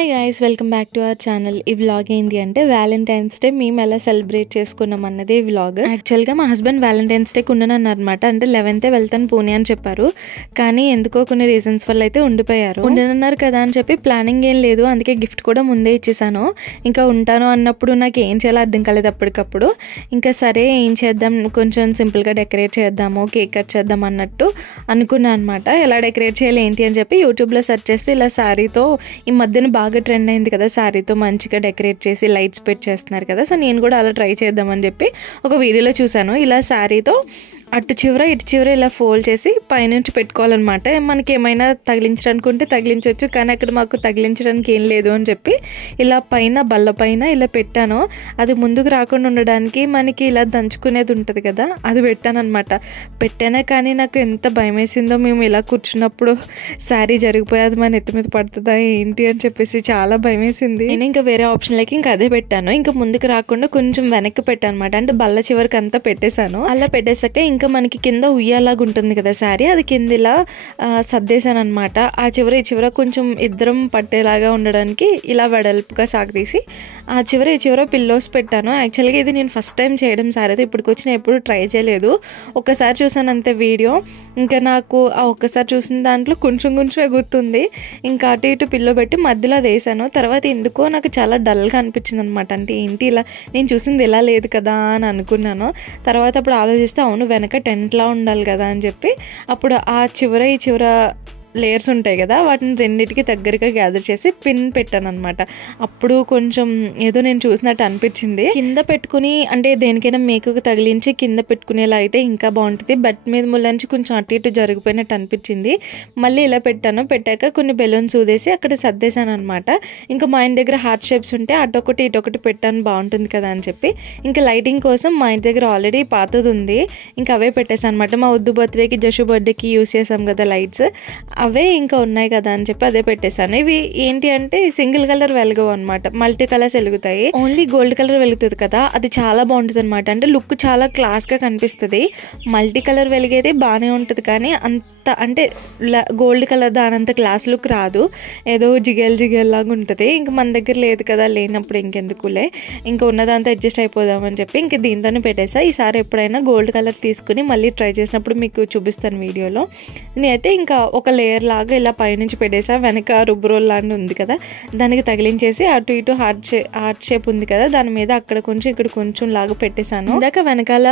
Hi guys, welcome back to our channel. ఈ vlog ఏంటి అంటే వ్యాలంటైన్స్ డే మేము ఎలా సెలబ్రేట్ చేసుకున్నాం అన్నది ఈ వ్లాగ్. యాక్చువల్గా మా హస్బెండ్ వ్యాలంటైన్స్ డేకి ఉండనన్నారనమాట. అంటే 11th వెళ్తాను పూణే అని చెప్పారు, కానీ ఎందుకో కొన్ని రీజన్స్ వల్ల అయితే ఉండిపోయారు. ఉండనన్నారు కదా అని చెప్పి ప్లానింగ్ ఏం లేదు, అందుకే గిఫ్ట్ కూడా ముందే ఇచ్చేసాను. ఇంకా ఉంటాను అన్నప్పుడు నాకు ఏం చేయాలో అర్థం కాలేదు అప్పటికప్పుడు. ఇంకా సరే ఏం చేద్దాం, కొంచెం సింపుల్గా డెకరేట్ చేద్దాము, కేక్ కట్ చేద్దాం అన్నట్టు అనుకున్నాను అనమాట. ఎలా డెకరేట్ చేయాలి ఏంటి అని చెప్పి యూట్యూబ్లో సెర్చ్ చేస్తే ఇలా శారీతో ఈ మధ్యన బాగా ట్రెండ్ అయింది కదా, శారీతో మంచిగా డెకరేట్ చేసి లైట్స్ పెట్టి చేస్తున్నారు కదా. సో నేను కూడా అలా ట్రై చేద్దామని చెప్పి ఒక వీడియోలో చూశాను. ఇలా శారీతో అటు చివర ఇటు చివర ఇలా ఫోల్డ్ చేసి పైనుంచి పెట్టుకోవాలన్నమాట. మనకి ఏమైనా తగిలించడానికి ఉంటే తగిలించవచ్చు, కానీ అక్కడ మాకు తగిలించడానికి ఏం లేదు అని చెప్పి ఇలా పైన బల్ల పైన ఇలా పెట్టాను. అది ముందుకు రాకుండా ఉండడానికి మనకి ఇలా దంచుకునేది ఉంటుంది కదా, అది పెట్టాను అనమాట. పెట్టానే కానీ నాకు ఎంత భయం వేసిందో, మేము ఇలా కూర్చున్నప్పుడు శారీ జరిగిపోయేది మన ఎత్తి మీద పడుతుందా ఏంటి అని చెప్పేసి చాలా భయం వేసింది. నేను ఇంకా వేరే ఆప్షన్లకి ఇంకా అదే పెట్టాను. ఇంకా ముందుకు రాకుండా కొంచెం వెనక్కి పెట్టాను అనమాట. అంటే బల్ల చివరికి అంతా పెట్టేశాను. అలా పెట్టేశాక ఇంకా మనకి కింద ఉయ్యాలాగా ఉంటుంది కదా శారీ, అది కింద ఇలా సర్దేశాను అనమాట. ఆ చివర ఈ చివర కొంచెం ఇద్దరం పట్టేలాగా ఉండడానికి ఇలా వెడల్పుగా సాగదీసి ఆ చివర ఈ చివర పిల్లోస్ పెట్టాను. యాక్చువల్గా ఇది నేను ఫస్ట్ టైం చేయడం శారీతో, ఇప్పటికి వచ్చిన ఎప్పుడు ట్రై చేయలేదు. ఒక్కసారి చూసాను అంతే వీడియో. ఇంకా నాకు ఆ ఒక్కసారి చూసిన దాంట్లో కొంచెం గుర్తుంది. ఇంకా అటు ఇటు పిల్లో పెట్టి మధ్యలో అది వేసాను. తర్వాత ఎందుకో నాకు చాలా డల్గా అనిపించింది అనమాట. అంటే ఏంటి ఇలా నేను చూసింది ఇలా లేదు కదా అని అనుకున్నాను. తర్వాత అప్పుడు ఆలోచిస్తే అవును వెనక టెంట్లా ఉండాలి కదా అని చెప్పి అప్పుడు ఆ చివర ఈ చివర లేయర్స్ ఉంటాయి కదా, వాటిని రెండింటికి దగ్గరగా గ్యాదర్ చేసి పిన్ పెట్టాను అనమాట. అప్పుడు కొంచెం ఏదో నేను చూసినట్టు అనిపించింది. కింద పెట్టుకుని అంటే దేనికైనా మేకుకు తగిలించి కింద పెట్టుకునేలా అయితే ఇంకా బాగుంటుంది. బట్ మీద ముళ్ళంచి కొంచెం అటు ఇటు జరిగిపోయినట్టు అనిపించింది. మళ్ళీ ఇలా పెట్టాను. పెట్టాక కొన్ని బెలూన్స్ ఊదేసి అక్కడ సర్దేశాను అనమాట. ఇంకా మా ఇంటి దగ్గర హార్ట్ షేప్స్ ఉంటే అటొకటి ఇటొకటి పెట్టాను, బాగుంటుంది కదా అని చెప్పి ఇంకా లైటింగ్ కోసం మా ఇంటి దగ్గర ఆల్రెడీ పాతది ఉంది, ఇంకా అవే పెట్టేసాను అనమాట. మా ఉద్దు బర్త్డేకి జషు బర్త్డేకి యూస్ చేసాం కదా లైట్స్, అవే ఇంకా ఉన్నాయి కదా అని చెప్పి అదే పెట్టేశాను. ఇవి ఏంటి అంటే సింగిల్ కలర్ వెలగవు అనమాట, మల్టీ కలర్స్ వెలుగుతాయి. ఓన్లీ గోల్డ్ కలర్ వెలుగుతుంది కదా, అది చాలా బాగుంటుంది అనమాట. అంటే లుక్ చాలా క్లాస్గా కనిపిస్తుంది. మల్టీ కలర్ వెలిగేది బాగానే ఉంటుంది, కానీ అంత అంటే గోల్డ్ కలర్ దానంత క్లాస్ లుక్ రాదు, ఏదో జిగేల్ లాగా ఉంటుంది. ఇంకా మన దగ్గర లేదు కదా, లేనప్పుడు ఇంకెందుకులే, ఇంకా ఉన్నదంతా అడ్జస్ట్ అయిపోదామని చెప్పి ఇంక దీంతోనే పెట్టేసా. ఈసారి ఎప్పుడైనా గోల్డ్ కలర్ తీసుకుని మళ్ళీ ట్రై చేసినప్పుడు మీకు చూపిస్తాను వీడియోలో. నేనైతే ఇంకా ఒక లేయర్ లాగా ఇలా పైనుంచి పెట్టేసా. వెనక రుబ్బురోల్ లాంటి ఉంది కదా, దానికి తగిలించేసి అటు ఇటు హార్ట్ షేప్ ఉంది కదా, దాని మీద అక్కడ కొంచెం ఇక్కడ కొంచెం లాగా పెట్టేశాను. ఇందాక వెనకాల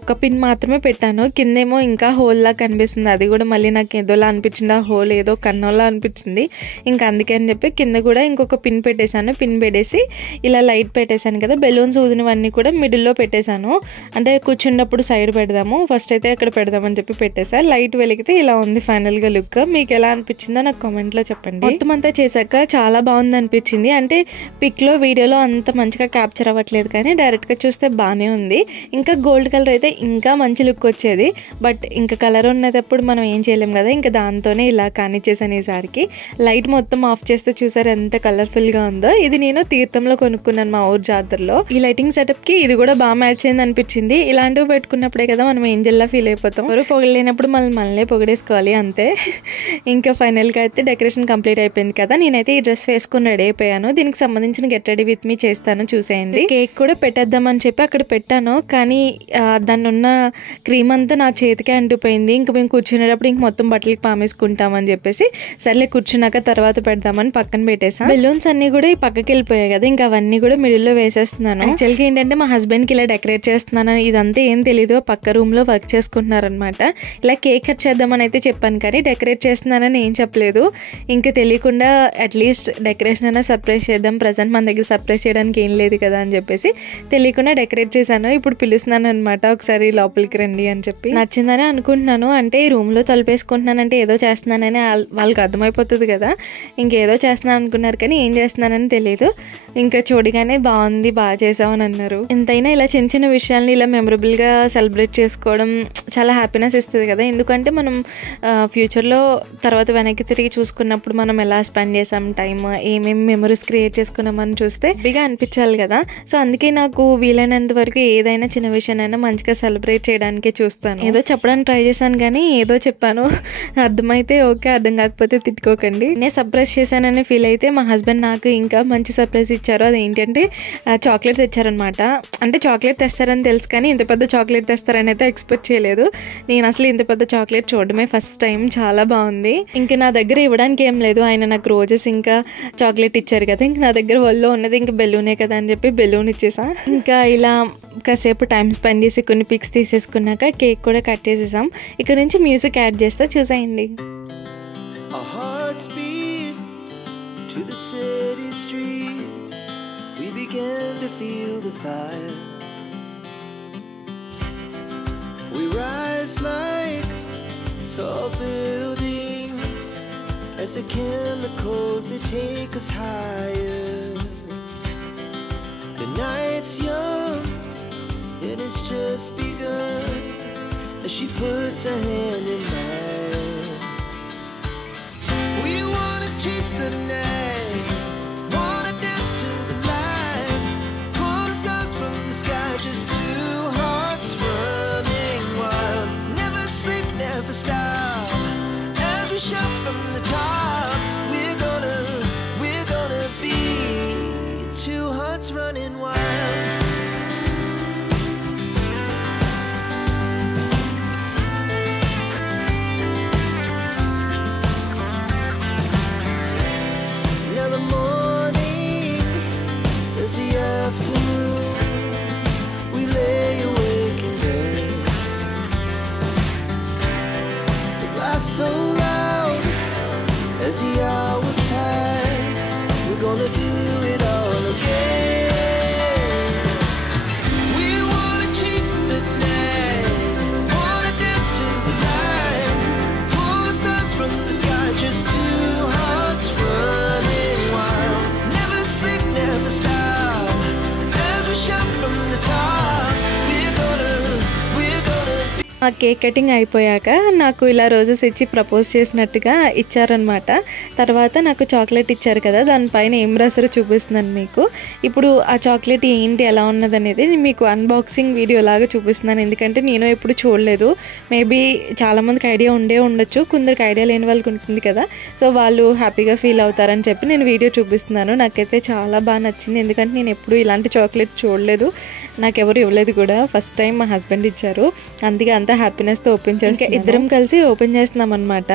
ఒక పిన్ మాత్రమే పెట్టాను, కిందేమో ఇంకా హోల్ లాగా కనిపిస్తుంది. అది కూడా మళ్ళీ నాకు ఏదోలా అనిపించింది, ఆ హోల్ ఏదో కన్నోలా అనిపించింది. ఇంకా అందుకే అని చెప్పి కింద కూడా ఇంకొక పిన్ పెట్టేశాను. పిన్ పెట్టేసి ఇలా లైట్ పెట్టేశాను కదా, బెలూన్స్ ఊదినవన్నీ కూడా మిడిల్లో పెట్టేశాను. అంటే కూర్చున్నప్పుడు సైడ్ పెడదాము, ఫస్ట్ అయితే అక్కడ పెడదామని చెప్పి పెట్టేసా. లైట్ వెలిగితే ఇలా ఉంది ఫైనల్గా లుక్. మీకు ఎలా అనిపించిందో నాకు కామెంట్లో చెప్పండి. మొత్తం అంతా చేశాక చాలా బాగుంది అనిపించింది. అంటే పిక్లో వీడియోలో అంత మంచిగా క్యాప్చర్ అవ్వట్లేదు, కానీ డైరెక్ట్గా చూస్తే బాగానే ఉంది. ఇంకా గోల్డ్ కలర్ అయితే ఇంకా మంచి లుక్ వచ్చేది, బట్ ఇంకా కలర్ ఉన్నప్పుడు మనం ఏం చేయలేం కదా, ఇంకా దాంతోనే ఇలా కానిచ్చేసాను. ఈసారికి లైట్ మొత్తం ఆఫ్ చేస్తే చూసారు ఎంత కలర్ఫుల్గా ఉందో. ఇది నేను తీర్థంలో కొనుక్కున్నాను మా ఊరు జాతరలో. ఈ లైటింగ్ సెటప్కి ఇది కూడా బాగా మ్యాచ్ అయింది అనిపించింది. ఇలాంటివి పెట్టుకున్నప్పుడే కదా మనం ఏంజెల్లా ఫీల్ అయిపోతాం. ఎవరు పొగలేనప్పుడు మనల్ని పొగిడేసుకోవాలి అంతే. ఇంకా ఫైనల్గా అయితే డెకరేషన్ కంప్లీట్ అయిపోయింది కదా. నేనైతే ఈ డ్రెస్ వేసుకుని రెడీ అయిపోయాను. దీనికి సంబంధించిన గెట్ రెడీ విత్ మీ చేస్తాను, చూసేయండి. కేక్ కూడా పెట్టేద్దామని చెప్పి అక్కడ పెట్టాను, కానీ దాన్ని ఉన్న క్రీమ్ అంతా నా చేతికే అంటిపోయింది. ఇంకా మేము కూర్చునేటప్పుడు ఇంక మొత్తం బట్టలకి పామేసుకుంటామని చెప్పేసి సర్లే కూర్చున్నాక తర్వాత పెడదామని పక్కన పెట్టేసా. బెలూన్స్ అన్ని కూడా ఈ పక్కకి వెళ్ళిపోయాయి కదా, ఇంకా అవన్నీ కూడా మిడిల్లో వేసేస్తున్నాను. యాక్చువల్గా ఏంటంటే మా హస్బెండ్కి ఇలా డెకరేట్ చేస్తున్నాను ఇదంతా ఏం తెలీదు, పక్క రూమ్ లో వర్క్ చేసుకుంటున్నారు అనమాట. ఇలా కేక్ కట్ చేద్దామని అయితే చెప్పాను, కానీ డెకరేట్ చేస్తున్నానని ఏం చెప్పలేదు. ఇంకా తెలియకుండా అట్లీస్ట్ డెకరేషన్ అయినా సర్ప్రైజ్ చేద్దాం, ప్రజెంట్ మన దగ్గర సర్ప్రైజ్ చేయడానికి ఏం లేదు కదా అని చెప్పేసి తెలియకుండా డెకరేట్ చేశాను. ఇప్పుడు పిలుస్తున్నాను అనమాట, ఒకసారి లోపలికి రండి అని చెప్పి. నచ్చిందని అనుకుంటున్నాను. అంటే ఈ రూమ్లో తలుపేసుకుంటున్నానంటే ఏదో చేస్తున్నానని వాళ్ళకి అర్థమైపోతుంది కదా, ఇంకేదో చేస్తున్నాను అనుకున్నారు, కానీ ఏం చేస్తున్నానని తెలియదు. ఇంకా చూడగానే బాగుంది, బాగా చేసామని అన్నారు. ఎంతైనా ఇలా చిన్న చిన్న విషయాల్ని ఇలా మెమరబుల్గా సెలబ్రేట్ చేసుకోవడం చాలా హ్యాపీనెస్ ఇస్తుంది కదా. ఎందుకంటే మనం ఫ్యూచర్లో తర్వాత వెనక్కి తిరిగి చూసుకున్నప్పుడు మనం ఎలా స్పెండ్ చేసాం టైం, ఏమేమి మెమరీస్ క్రియేట్ చేసుకున్నామని చూస్తే హ్యాపీగా అనిపించాలి కదా. సో అందుకే నాకు వీలైనంత వరకు ఏదైనా చిన్న విషయానైనా మంచిగా సెలబ్రేట్ చేయడానికే చూస్తాను. ఏదో చెప్పడానికి ట్రై చేశాను కానీ ఏదో చెప్పాను, అర్థమైతే ఓకే, అర్థం కాకపోతే తిట్టుకోకండి. నేను సర్ప్రైజ్ చేశానని ఫీల్ అయితే మా హస్బెండ్ నాకు ఇంకా మంచి సర్ప్రైజ్ ఇచ్చారు. అదేంటంటే చాక్లెట్ తెచ్చారనమాట. అంటే చాక్లెట్ తెస్తారని తెలుసు కానీ ఇంత పెద్ద చాక్లెట్ తెస్తారని అయితే ఎక్స్పెక్ట్ చేయలేదు. నేను అసలు ఇంత పెద్ద చాక్లెట్ చూడడమే ఫస్ట్ టైం. చాలా బాగుంది. ఇంకా నా దగ్గర ఇవ్వడానికి ఏం లేదు, ఆయన నాకు రోజెస్ ఇంకా చాక్లెట్ ఇచ్చారు కదా, ఇంకా నా దగ్గర ఒళ్ళో ఉన్నది ఇంకా బెలూనే కదా అని చెప్పి బెలూన్ ఇచ్చేసాం. ఇంకా ఇలా కాసేపు టైం స్పెండ్ చేసి కొన్ని పిక్స్ తీసేసుకున్నాక కేక్ కూడా కట్ చేసేసాం. ఇక్కడ నుంచి మ్యూజిక్ యాడ్ చేస్తా, చూసేయండి. We rise like tall buildings as the chemicals they take us higher. The night's young and it's just begun as she puts her hand in mine. We wanna chase the night, wanna dance to the light, pull the stars from the sky, just two hearts running wild. Never sleep, never stop, as we shout from the top. We're gonna be two hearts running wild. Now the morning is the afternoon, we lay awake in bed. The laughs so loud as the hours pass, we're gonna do it all again. We wanna chase the night, wanna dance to the light, pull the stars from the sky, just two hearts running wild. Never sleep, never stop, as we shout from the top. We're gonna be. ఆ cake cutting అయిపోయాక నాకు ఇలా roses ఇచ్చి propose చేసినట్టుగా ఇచ్చారనమాట. తర్వాత నాకు chocolate ఇచ్చారు కదా, దానిపైన ఏం రాసారో చూపిస్తున్నాను మీకు. ఇప్పుడు ఆ చాక్లెట్ ఏంటి ఎలా ఉన్నది అనేది మీకు అన్బాక్సింగ్ వీడియో లాగా చూపిస్తున్నాను. ఎందుకంటే నేను ఎప్పుడు చూడలేదు. మేబీ చాలామందికి ఐడియా ఉండొచ్చు, కొందరికి ఐడియా లేని వాళ్ళకి ఉంటుంది కదా. సో వాళ్ళు హ్యాపీగా ఫీల్ అవుతారని చెప్పి నేను వీడియో చూపిస్తున్నాను. నాకైతే చాలా బాగా నచ్చింది, ఎందుకంటే నేను ఎప్పుడు ఇలాంటి చాక్లెట్ చూడలేదు, నాకెవరు ఇవ్వలేదు కూడా. ఫస్ట్ టైం మా హస్బెండ్ ఇచ్చారు, అందుకే అంత హ్యాపీనెస్తో ఓపెన్ చేసి ఇద్దరం కలిసి ఓపెన్ చేస్తున్నాం అనమాట.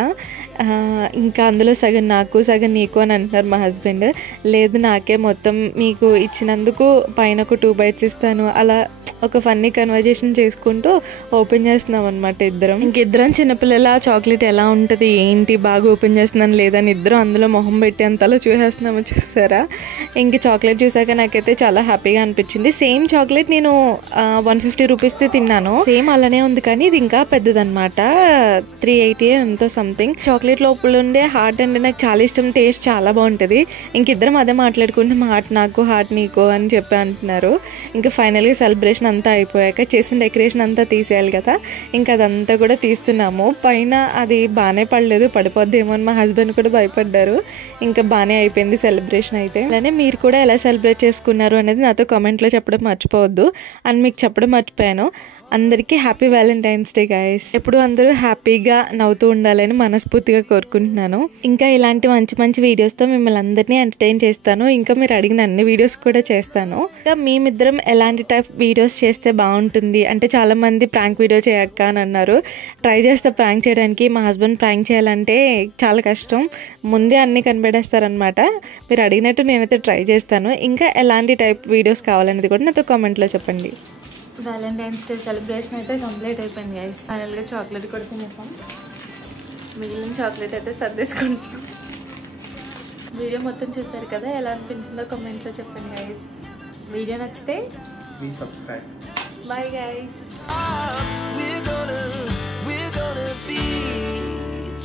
ఇంకా అందులో సగం నాకు సగం నీకు అని అంటున్నారు మా హస్బెండ్. లేదు నాకే మొత్తం, మీకు ఇచ్చినందుకు పైన ఒక 2 bites ఇస్తాను, అలా ఒక ఫన్నీ కన్వర్జేషన్ చేసుకుంటూ ఓపెన్ చేస్తున్నాం అనమాట ఇద్దరం. ఇంకిద్దరం చిన్నపిల్లల చాక్లెట్ ఎలా ఉంటుంది ఏంటి, బాగా ఓపెన్ చేస్తున్నాను లేదని ఇద్దరం అందులో మొహం పెట్టి అంతలో చూసేస్తున్నాము. చూసారా, ఇంక చాక్లెట్ చూసాక నాకైతే చాలా హ్యాపీగా అనిపించింది. సేమ్ చాక్లెట్ నేను 150 రూపీస్ది తిన్నాను, సేమ్ అలానే ఉంది, కానీ ఇది ఇంకా పెద్దదన్నమాట. 380 ఎంతో సంథింగ్. చాక్లెట్ లోపల ఉండే హార్ట్ అంటే నాకు చాలా ఇష్టం, టేస్ట్ చాలా బాగుంటుంది. ఇంకిద్దరం అదే మాట్లాడుకుంటాం, హార్ట్ నాకు హార్ట్ నీకు అని చెప్పి అంటున్నారు. ఇంకా ఫైనల్గా సెలబ్రేషన్ అంతా అయిపోయాక చేసిన డెకరేషన్ అంతా తీసేయాలి కదా, ఇంకా అదంతా కూడా తీస్తున్నాము. పైన అది బాగానే పడలేదు, పడిపోద్దేమో అని మా హస్బెండ్ కూడా భయపడ్డారు. ఇంకా బాగానే అయిపోయింది సెలబ్రేషన్ అయితే. అలానే మీరు కూడా ఎలా సెలబ్రేట్ చేసుకున్నారు అనేది నాతో కామెంట్లో చెప్పడం మర్చిపోవద్దు. అండ్ మీకు చెప్పడం మర్చిపోయాను, అందరికీ హ్యాపీ వ్యాలంటైన్స్ డే గైస్. ఎప్పుడు అందరూ హ్యాపీగా నవ్వుతూ ఉండాలని మనస్ఫూర్తిగా కోరుకుంటున్నాను. ఇంకా ఇలాంటి మంచి మంచి వీడియోస్తో మిమ్మల్ని అందరినీ ఎంటర్టైన్ చేస్తాను. ఇంకా మీరు అడిగిన అన్ని వీడియోస్ కూడా చేస్తాను. ఇంకా మేమిద్దరం ఎలాంటి టైప్ వీడియోస్ చేస్తే బాగుంటుంది అంటే, చాలామంది ప్రాంక్ వీడియో చేయక్క అని అన్నారు. ట్రై చేస్తే ప్రాంక్ చేయడానికి. మా హస్బెండ్ ప్రాంక్ చేయాలంటే చాలా కష్టం, ముందే అన్నీ కనిపెట్టేస్తారనమాట. మీరు అడిగినట్టు నేనైతే ట్రై చేస్తాను. ఇంకా ఎలాంటి టైప్ వీడియోస్ కావాలనేది కూడా నాతో కామెంట్లో చెప్పండి. వ్యాలంటైన్స్ డే సెలబ్రేషన్ అయితే కంప్లీట్ అయిపోయింది గైస్. ఫైనల్గా చాక్లెట్ కూడా తినేసాం, మిగిలిన చాక్లెట్ అయితే సర్దేసుకుంటాం. వీడియో మొత్తం చూసారు కదా, ఎలా అనిపించిందో కామెంట్లో చెప్పండి గైస్. వీడియో నచ్చితే please subscribe. Bye guys. We're gonna be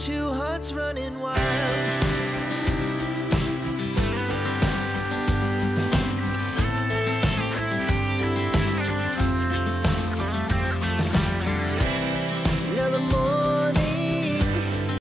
two hearts running wild.